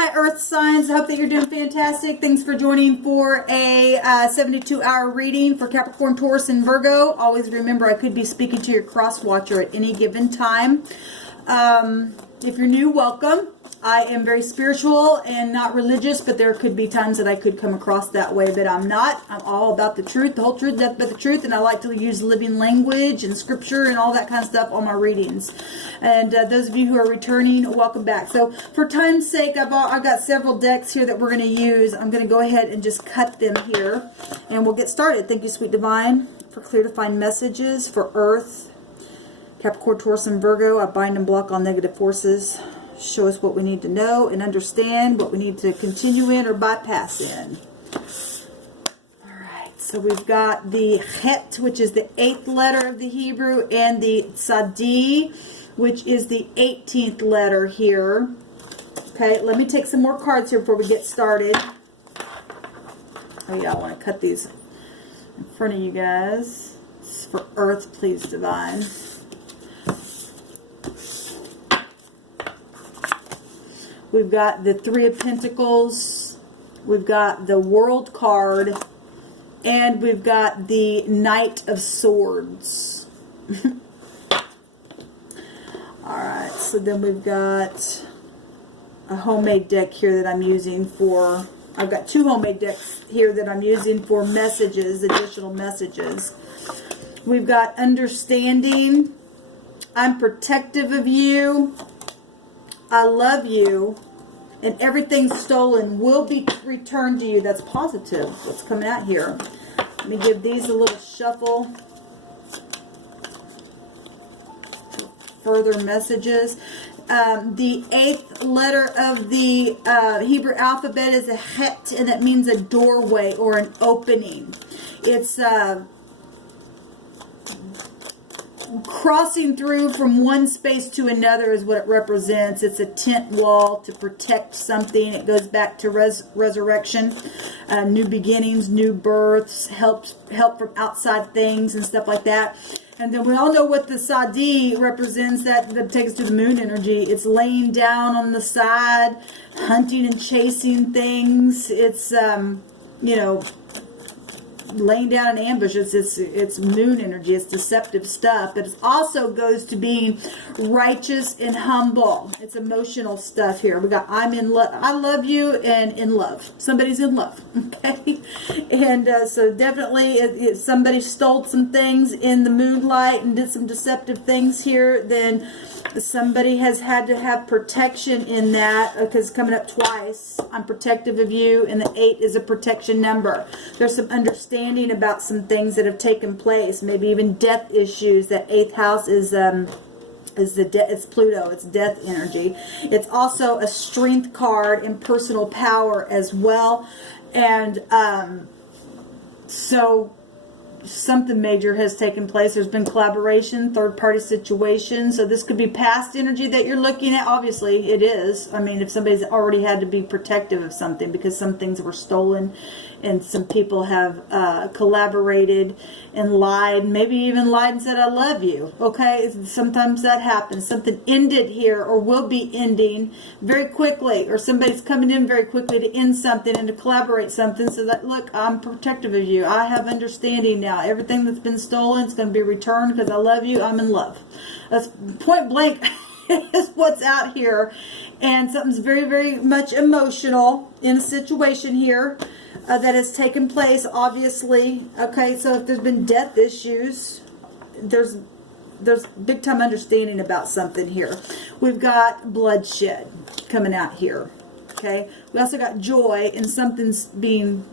Hi Earth signs, I hope that you're doing fantastic. Thanks for joining for a 72-hour reading for Capricorn, Taurus, and Virgo. Always remember I could be speaking to your cross watcher at any given time. If you're new, welcome. I am very spiritual and not religious, but there could be times that I could come across that way, but I'm not. I'm all about the truth, the whole truth, nothing but the truth, and I like to use living language and scripture and all that kind of stuff on my readings. And those of you who are returning, welcome back. So for time's sake, I've got several decks here that we're going to use. I'm going to go ahead and just cut them here, and we'll get started. Thank you, Sweet Divine, for clear to find messages for Earth, Capricorn, Taurus, and Virgo. I bind and block all negative forces. Show us what we need to know and understand, what we need to continue in or bypass in. Alright, so we've got the Het, which is the 8th letter of the Hebrew, and the Tzadi, which is the 18th letter here. Okay, let me take some more cards here before we get started. Oh yeah, I want to cut these in front of you guys. This is for Earth, please, Divine. We've got the 3 of Pentacles, we've got the World card, and we've got the Knight of Swords. Alright, so then we've got a homemade deck here that I'm using for, I've got 2 homemade decks here that I'm using for messages, additional messages. We've got Understanding, I'm protective of you, I love you, and everything stolen will be returned to you. That's positive. What's coming out here? Let me give these a little shuffle. Further messages. The 8th letter of the Hebrew alphabet is a Het, and that means a doorway or an opening. It's crossing through from one space to another is what it represents. It's a tent wall to protect something. It goes back to resurrection, new beginnings, new births, help from outside things and stuff like that. And then we all know what the Sadi represents. That takes us to the moon energy. It's laying down on the side, hunting and chasing things. It's you know, laying down an ambush. It's moon energy. It's deceptive stuff. But it also goes to being righteous and humble. It's emotional stuff here. We got I'm in love. I love you, and in love. Somebody's in love. Okay, and so definitely, if somebody stole some things in the moonlight and did some deceptive things here, then somebody has had to have protection in that, because it's coming up twice. I'm protective of you, and the 8 is a protection number. There's some understanding about some things that have taken place, maybe even death issues. That 8th house is it's Pluto. It's death energy. It's also a strength card and personal power as well, and so something major has taken place. There's been collaboration, third-party situations. So this could be past energy that you're looking at. Obviously, it is. I mean, if somebody's already had to be protective of something because some things were stolen and some people have collaborated and lied, maybe even lied and said, I love you. Okay? Sometimes that happens. Something ended here or will be ending very quickly, or somebody's coming in very quickly to end something and to collaborate something so that, look, I'm protective of you. I have understanding now. Everything that's been stolen is going to be returned because I love you. I'm in love. That's point blank is what's out here. And something's very, very much emotional in a situation here that has taken place, obviously. Okay, so if there's been death issues, there's big time understanding about something here. We've got bloodshed coming out here. Okay, we also got joy, and something's being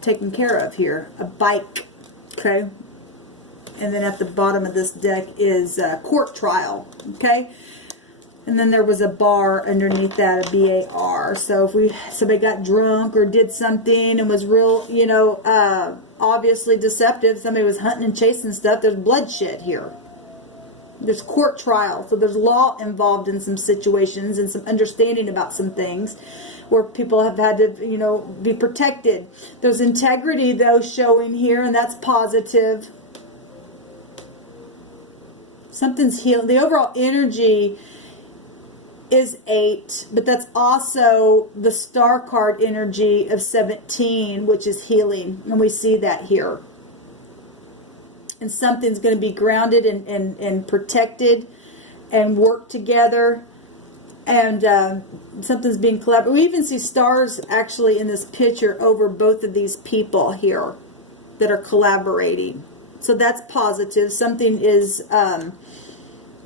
taken care of here. A bike. Okay, and then at the bottom of this deck is a court trial. Okay, and then there was a bar underneath that, a B-A-R. So if somebody got drunk or did something and was real, you know, obviously deceptive, somebody was hunting and chasing stuff, there's bloodshed here. There's court trial. So there's law involved in some situations and some understanding about some things where people have had to, you know, be protected. There's integrity, though, showing here, and that's positive. Something's healed. The overall energy is 8, but that's also the star card energy of 17, which is healing, and we see that here. And something's going to be grounded and protected and work together, and something's being collaborated. We even see stars actually in this picture over both of these people here that are collaborating. So that's positive. Something is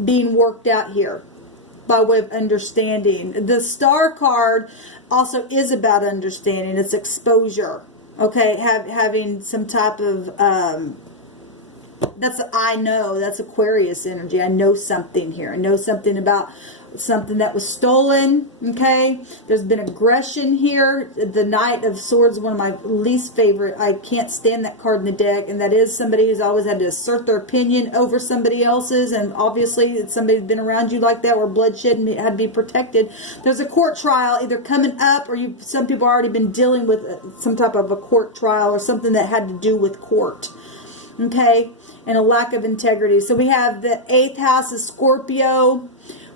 being worked out here by way of understanding. The star card also is about understanding. It's exposure. Okay, having some type of that's I know. That's Aquarius energy. I know something here. I know something about something that was stolen. Okay, there's been aggression here. The Knight of Swords, one of my least favorite. I can't stand that card in the deck, and that is somebody who's always had to assert their opinion over somebody else's, and obviously it's somebody who's been around you like that, where bloodshed and had to be protected. There's a court trial either coming up, or some people already been dealing with some type of a court trial or something that had to do with court. Okay, and a lack of integrity. So we have the 8th house is Scorpio.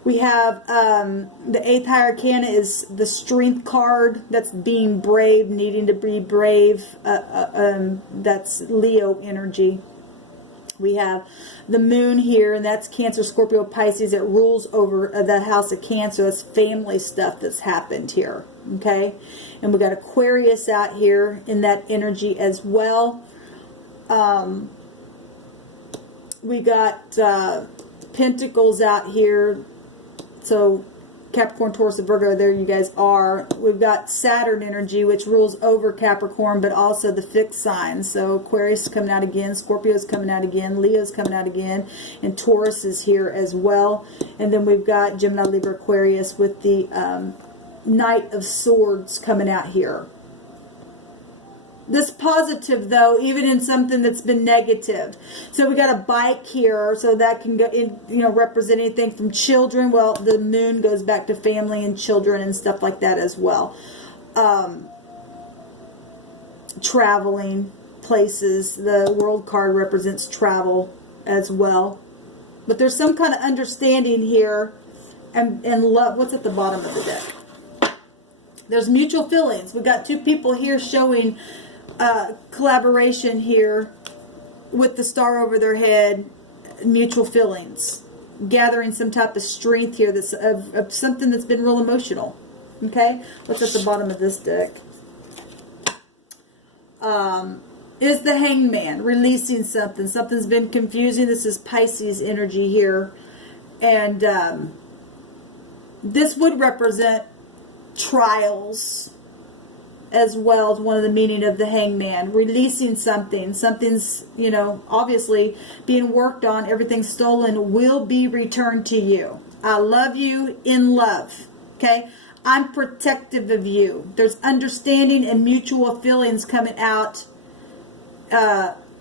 We have the 8th high arcana is the strength card. That's being brave, needing to be brave. That's Leo energy. We have the moon here, and that's Cancer, Scorpio, Pisces. It rules over the house of Cancer. That's family stuff that's happened here. Okay, and we got Aquarius out here in that energy as well. We got Pentacles out here. So Capricorn, Taurus, and Virgo, there you guys are. We've got Saturn energy, which rules over Capricorn, but also the fixed signs. So Aquarius is coming out again, Scorpio is coming out again, Leo is coming out again, and Taurus is here as well. And then we've got Gemini, Libra, Aquarius with the Knight of Swords coming out here. This positive, though, even in something that's been negative. So we got a bike here, so that can go in, represent anything from children. Well, the moon goes back to family and children and stuff like that as well. Traveling places. The world card represents travel as well. But there's some kind of understanding here and love. What's at the bottom of the deck? There's mutual feelings. We've got two people here showing collaboration here with the star over their head, mutual feelings, gathering some type of strength here that's of something that's been real emotional. Okay, what's at the bottom of this deck? Is the Hangman, releasing something. Something's been confusing. This is Pisces energy here, and this would represent trials as well as one of the meaning of the Hangman. Releasing something. Something's, obviously being worked on. Everything stolen will be returned to you. I love you in love. Okay? I'm protective of you. There's understanding and mutual feelings coming out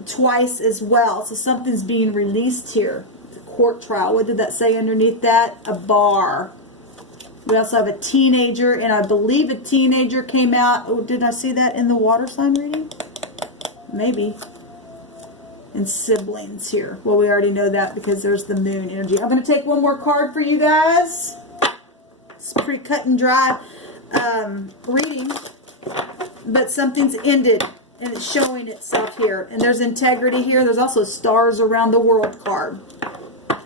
twice as well. So something's being released here. The court trial. What did that say underneath that? A bar. We also have a teenager, and I believe a teenager came out. Oh, did I see that in the water sign reading? Maybe. And siblings here. Well, we already know that because there's the moon energy. I'm going to take one more card for you guys. It's pretty cut and dry reading, but something's ended, and it's showing itself here. And there's integrity here. There's also stars around the world card.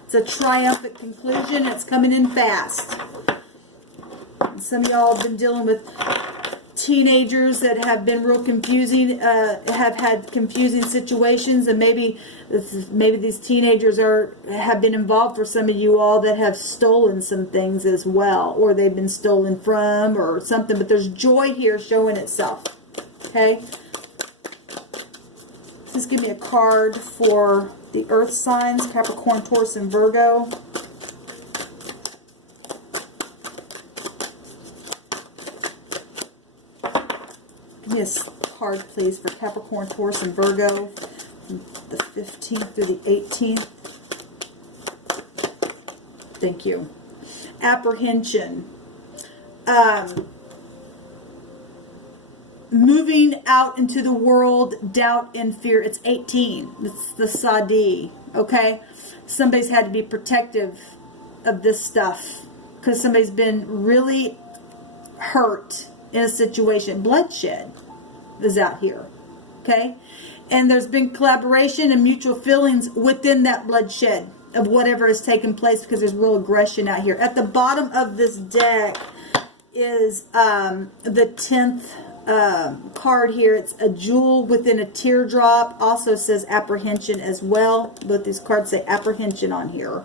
It's a triumphant conclusion. It's coming in fast. Some of y'all have been dealing with teenagers that have been real confusing, have had confusing situations, and maybe these teenagers have been involved for some of you all that have stolen some things as well, or they've been stolen from or something. But there's joy here showing itself. Okay, just give me a card for the Earth signs: Capricorn, Taurus, and Virgo. Yes, card please for Capricorn, Taurus, and Virgo from the 15th through the 18th. Thank you. Apprehension. Moving out into the world, doubt and fear. It's 18. It's the Sadi. Okay? Somebody's had to be protective of this stuff because somebody's been really hurt in a situation. Bloodshed is out here. Okay? And there's been collaboration and mutual feelings within that bloodshed of whatever has taken place, because there's real aggression out here. At the bottom of this deck is the 10th card here. It's a jewel within a teardrop. Also says apprehension as well. Both these cards say apprehension on here.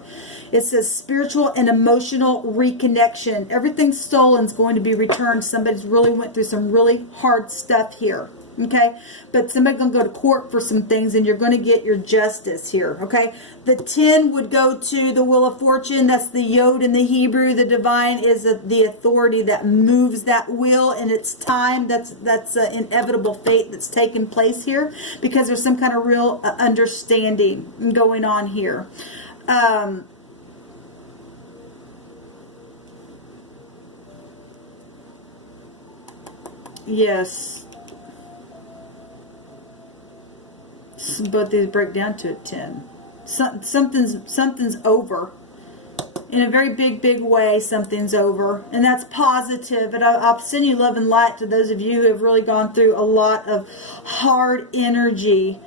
It says spiritual and emotional reconnection. Everything stolen is going to be returned. Somebody's really went through some really hard stuff here. Okay, but somebody's going to go to court for some things, and you're going to get your justice here. Okay, the 10 would go to the Wheel of Fortune. That's the Yod in the Hebrew. The divine is the authority that moves that wheel in its time. That's inevitable fate that's taken place here, because there's some kind of real understanding going on here. Yes. Both these break down to a 10. Something's over. In a very big way, something's over. And that's positive. And I'll send you love and light to those of you who have really gone through a lot of hard energy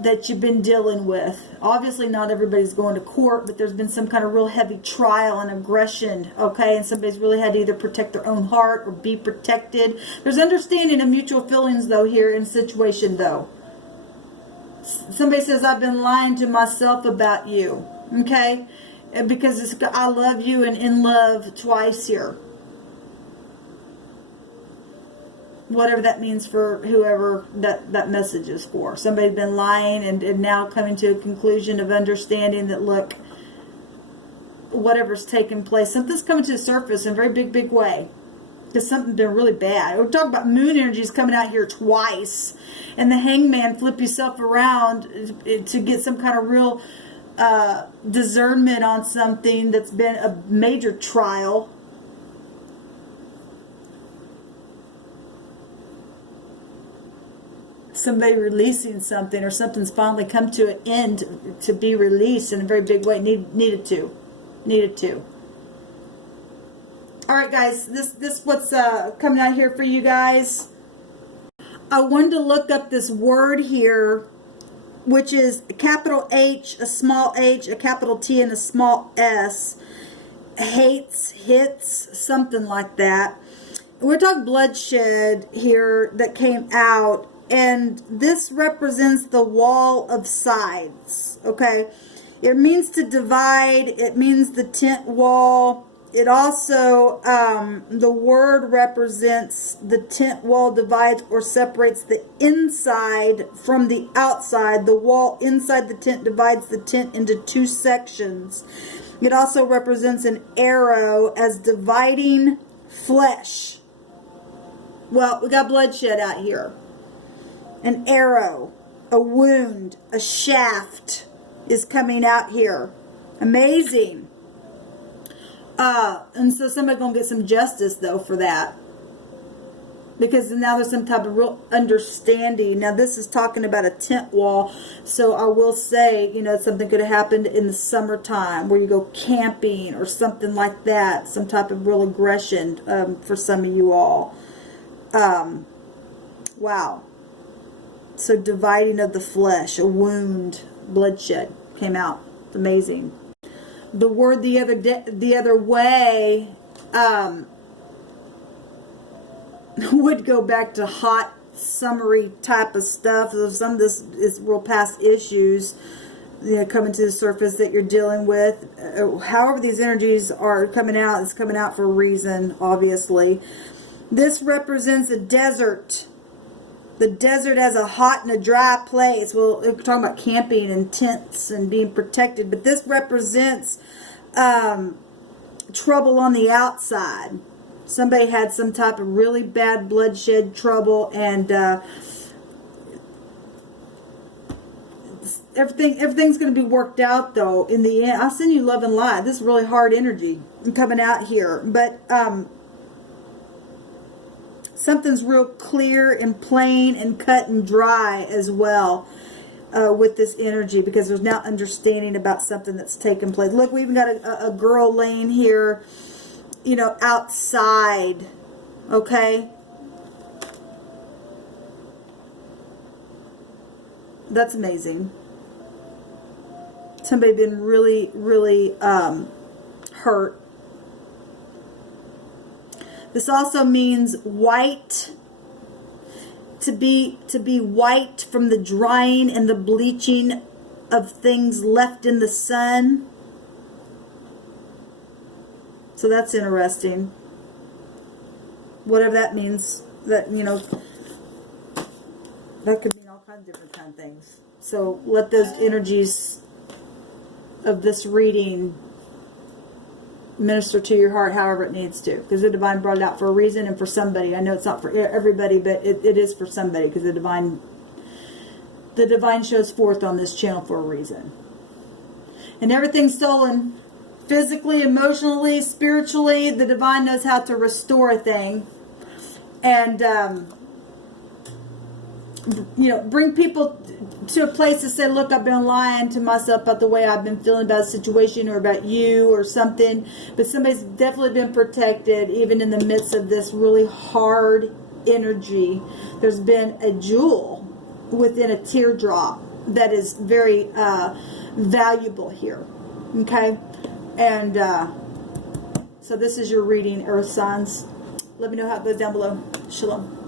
that you've been dealing with. Obviously, not everybody's going to court, but there's been some kind of real heavy trial and aggression, okay? And somebody's really had to either protect their own heart or be protected. There's understanding of mutual feelings, though, here in situation, though. Somebody says, I've been lying to myself about you, okay? Because it's, I love you and in love twice here. Whatever that means for whoever that message is for. Somebody's been lying and now coming to a conclusion of understanding that, look, whatever's taken place, something's coming to the surface in a very big way. Because something's been really bad. We're talking about moon energies coming out here twice. And the Hangman, flip yourself around to get some kind of real discernment on something that's been a major trial. Somebody releasing something, or something's finally come to an end to be released in a very big way. Needed to. All right, guys, this what's coming out here for you guys. I wanted to look up this word here, which is a capital H, a small h, a capital T, and a small s. Hits, something like that. We're talking bloodshed here that came out, and this represents the wall of sides, okay? It means to divide. It means the tent wall. It also, the word represents the tent wall divides or separates the inside from the outside. The wall inside the tent divides the tent into two sections. It also represents an arrow as dividing flesh. Well, we got bloodshed out here. An arrow, a wound, a shaft is coming out here. Amazing. And so somebody's going to get some justice, though, for that. Because now there's some type of real understanding. Now, this is talking about a tent wall. So I will say, you know, something could have happened in the summertime where you go camping or something like that. Some type of real aggression for some of you all. Wow. So dividing of the flesh, a wound, bloodshed came out. It's amazing. The word the other way would go back to hot, summery type of stuff. So some of this is real past issues, you know, coming to the surface that you're dealing with. However these energies are coming out, it's coming out for a reason, obviously. This represents a desert. The desert as a hot and a dry place. Well, we're talking about camping and tents and being protected. But this represents trouble on the outside. Somebody had some type of really bad bloodshed trouble, and everything's going to be worked out, though, in the end. I'll send you love and light. This is really hard energy coming out here. But something's real clear and plain and cut and dry as well with this energy, because there's now understanding about something that's taken place. Look, we even got a girl laying here you know, outside, okay? That's amazing. Somebody been really, really hurt. This also means white, to be white from the drying and the bleaching of things left in the sun. So that's interesting. Whatever that means, that, you know, that could mean all kinds of different kind of things. So let those energies of this reading minister to your heart however it needs to, because the divine brought it out for a reason and for somebody. I know it's not for everybody, but it is for somebody, because the divine shows forth on this channel for a reason. And everything stolen, physically, emotionally, spiritually, the divine knows how to restore a thing. And you know, bring people to a place to say, look, I've been lying to myself about the way I've been feeling about a situation or about you or something. But somebody's definitely been protected even in the midst of this really hard energy. There's been a jewel within a teardrop that is very valuable here. Okay? And so this is your reading, Earth signs. Let me know how it goes down below. Shalom.